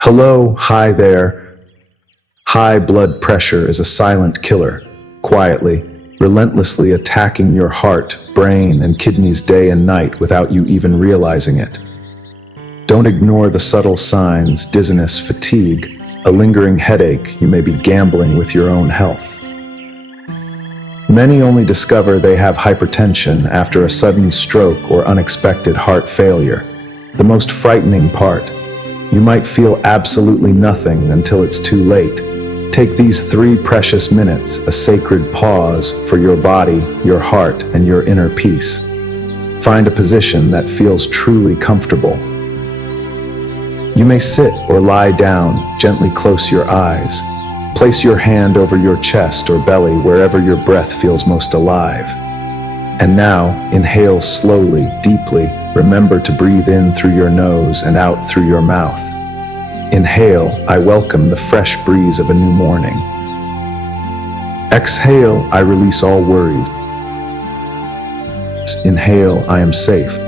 Hello, hi there. High blood pressure is a silent killer, quietly, relentlessly attacking your heart, brain, and kidneys day and night without you even realizing it. Don't ignore the subtle signs: dizziness, fatigue, a lingering headache. You may be gambling with your own health. Many only discover they have hypertension after a sudden stroke or unexpected heart failure. The most frightening part: you might feel absolutely nothing until it's too late. Take these 3 precious minutes, a sacred pause for your body, your heart, and your inner peace. Find a position that feels truly comfortable. You may sit or lie down, gently close your eyes. Place your hand over your chest or belly, wherever your breath feels most alive. And now, inhale slowly, deeply. Remember to breathe in through your nose and out through your mouth. Inhale, I welcome the fresh breeze of a new morning. Exhale, I release all worries. Inhale, I am safe.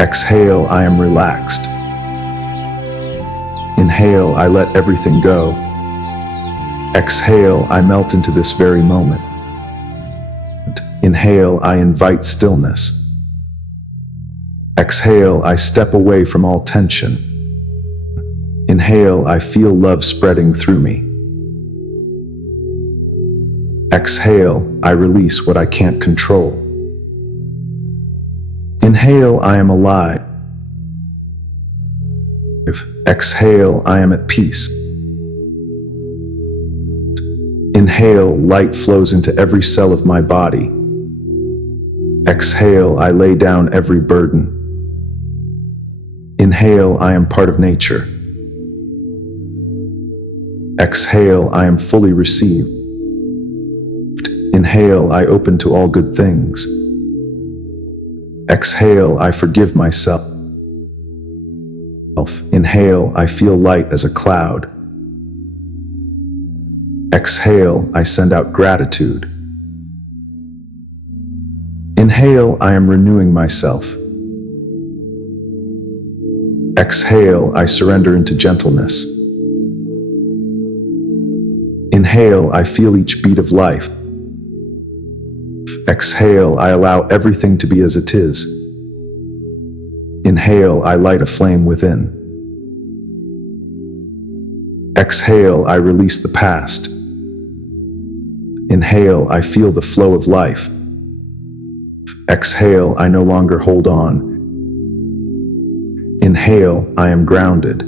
Exhale, I am relaxed. Inhale, I let everything go. Exhale, I melt into this very moment. Inhale, I invite stillness. Exhale, I step away from all tension. Inhale, I feel love spreading through me. Exhale, I release what I can't control. Inhale, I am alive. Exhale, I am at peace. Inhale, light flows into every cell of my body. Exhale, I lay down every burden. Inhale, I am part of nature. Exhale, I am fully received. Inhale, I open to all good things. Exhale, I forgive myself. Inhale, I feel light as a cloud. Exhale, I send out gratitude. Inhale, I am renewing myself. Exhale, I surrender into gentleness. Inhale, I feel each beat of life. Exhale, I allow everything to be as it is. Inhale, I light a flame within. Exhale, I release the past. Inhale, I feel the flow of life. Exhale, I no longer hold on. Inhale, I am grounded.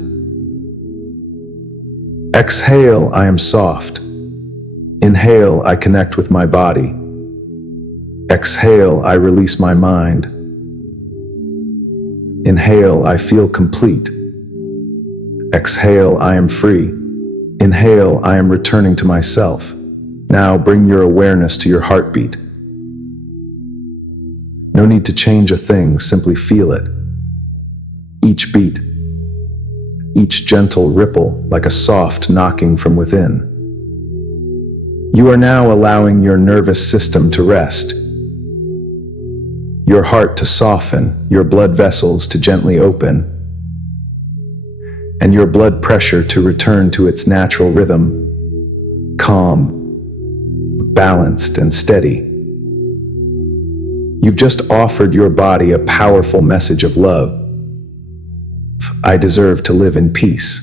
Exhale, I am soft. Inhale, I connect with my body. Exhale, I release my mind. Inhale, I feel complete. Exhale, I am free. Inhale, I am returning to myself. Now bring your awareness to your heartbeat. No need to change a thing, simply feel it. Each beat, each gentle ripple, like a soft knocking from within. You are now allowing your nervous system to rest, your heart to soften, your blood vessels to gently open, and your blood pressure to return to its natural rhythm, calm, balanced, and steady. You've just offered your body a powerful message of love. I deserve to live in peace.